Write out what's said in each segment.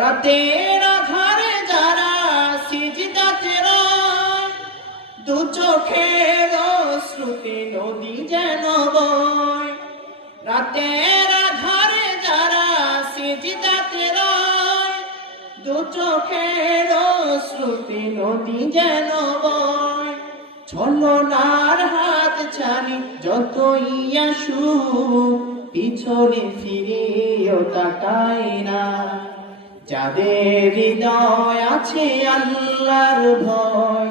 রাতের আধারে যারা সিজদাতে রয়, দু চোখের শ্রুতি নদী যেন বয়। রাতের আধারে যারা সিজদাতে রয়, দু চোখের শ্রুতি নদী যেন বয়। ছলনার হাত ছানি যতই আসুক, পিছনে ফিরেও তাকায় না। যাদের হৃদয় আছে আল্লাহর ভয়,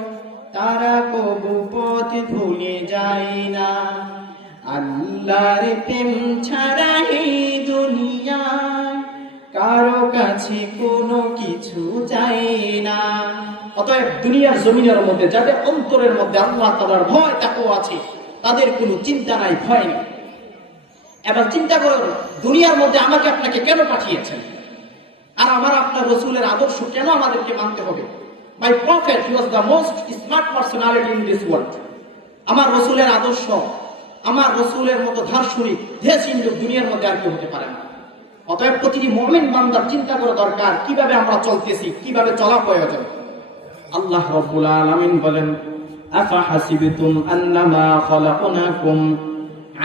তারা কবু পথ ভুলে যায় না। আল্লাহর প্রেম ছাড়া এই দুনিয়ায় কারো কাছে কোনো কিছু চায় না। অতএব দুনিয়ার জমিনের মধ্যে যাদের অন্তরের মধ্যে আল্লাহ তাআলার ভয় তাকওয়া আছে, তাদের কোনো চিন্তা নাই, ভয় নেই। এবার চিন্তা করুন, দুনিয়ার মধ্যে আমাকে আপনাকে কেন পাঠিয়েছেন, আর আমার আপনার রাসূলের আদর্শ কেন আমাদেরকে মানতে হবে? মাই prophet, he was the most smart personality in this world. আমার রাসূলের আদর্শ, আমার রাসূলের মতো দার্শনিক দেশহীন লোক দুনিয়ার মধ্যে আর কেউ হতে পারে না। অতএব প্রতিটি মুমিন বান্দার চিন্তা করা দরকার, কিভাবে আমরা চলতেছি, কিভাবে চলা প্রয়োজন। আল্লাহ রাব্বুল আলামিন বলেন, আফা হাসিবতুম আন্নামা খালাকনাকুম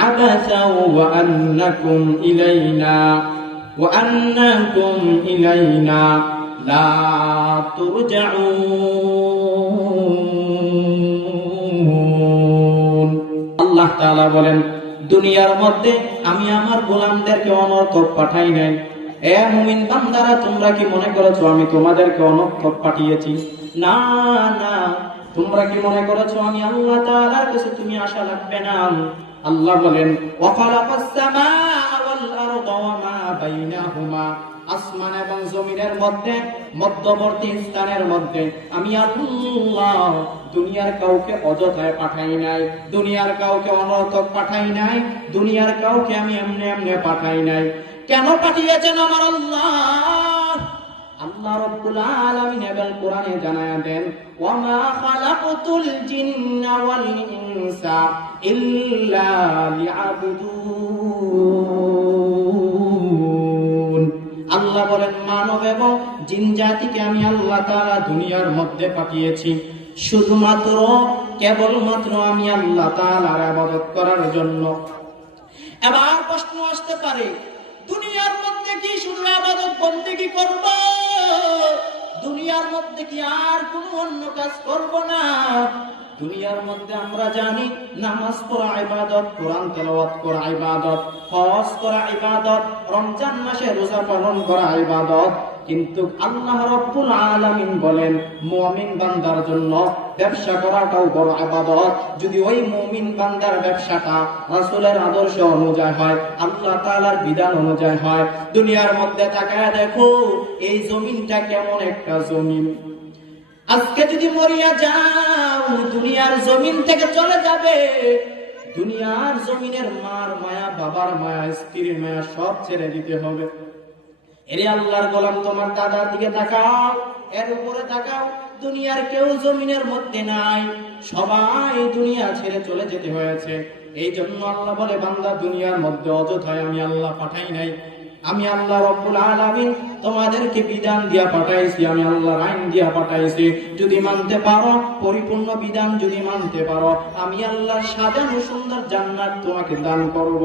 আবাসা ওয়া আন্নাকুম ইলাইনা লা তুরজাউন। আল্লাহ তাআলা বলেন, দুনিয়ার মধ্যে আমি আমার গোলামদেরকে অনর্থক পাঠাই নাই। এ মুমিন বান্দারা, তোমরা কি মনে করেছো আমি তোমাদেরকে অনর্থক পাঠিয়েছি? না না, তোমরা কি মনে করেছো আমি আল্লাহ তাআলার কাছে তুমি আশা রাখবে না? আল্লাহ বলেন, ওয়া খালাকাস সামাআ ওয়াল আরদা ওয়া মা বাইনাহুমা, আসমান এবং জমিনের মধ্যে মধ্যবর্তী স্থানের মধ্যে আমি আল্লাহ দুনিয়ার কাউকে অযথায় পাঠাই নাই, দুনিয়ার কাউকে অনর্থক পাঠাই নাই, দুনিয়ার কাউকে আমি এমনি এমনি পাঠাই নাই। কেন পাঠিয়েছেন আমার আল্লাহ? আল্লাহ রাব্বুল আলামিন এবার কোরআনে জানায়া দেন, ওয়া মা খালাকতুল জিন্না ওয়াল ইনসা ইল্লা লিআবুদুন। আল্লাহ বলেন, মানব এবং জিন জাতিকে আমি আল্লাহ তাআলা দুনিয়ার মধ্যে পাঠিয়েছি শুধুমাত্র কেবলমাত্র আমি আল্লাহ তাআলার ইবাদত করার জন্য। এবার প্রশ্ন আসতে পারে, দুনিয়ার মধ্যে কি শুধু ইবাদত বন্দেগী করব? দুনিয়ার মধ্যে কি আর কোনো অন্য কাজ করব না? দুনিয়ার মধ্যে আমরা জানি নামাজ পড়া ইবাদত, কোরআন তেলাওয়াত করা ইবাদত, হজ করা ইবাদত, রমজান মাসে রোজা পালন করা ইবাদত। কিন্তু আল্লাহ রাব্বুল আলামিন বলেন, মুমিন বান্দার জন্য ব্যবসা করাটাও বড় ইবাদত। যদি ওই মুমিন বান্দার ব্যবসাটা রাসূলের আদর্শ অনুযায়ী হয়, আল্লাহ তাআলার বিধান অনুযায়ী হয়। দুনিয়ার মধ্যে তাকায় দেখো এই জমিনটা কেমন একটা জমিন। আজকে যদি মরিয়া যাও, দুনিয়ার জমিন থেকে চলে যাবে। দুনিয়ার জমিনের মার মায়া, বাবার মায়া, স্ত্রীর মায়া সব ছেড়ে দিতে হবে। এরে আল্লাহর গোলাম, তোমার দাদার দিকে তাকাও, এর উপরে তাকাও, দুনিয়ার কেউ জমিনের মধ্যে নাই, সবাই দুনিয়া ছেড়ে চলে যেতে হয়েছে। এই জন্য আল্লাহ বলে, বান্দা দুনিয়ার মধ্যে অযথায় আমি আল্লাহ পাঠাই নাই। আমি আল্লাহ রাব্বুল আলামিন তোমাদেরকে বিধান দিয়া পাঠাইছি, আমি আল্লাহর আইন দিয়া পাঠাইছি। যদি মানতে পারো, পরিপূর্ণ বিধান যদি মানতে পারো, আমি আল্লাহর সাজানো সুন্দর জান্নাত তোমাকে দান করব।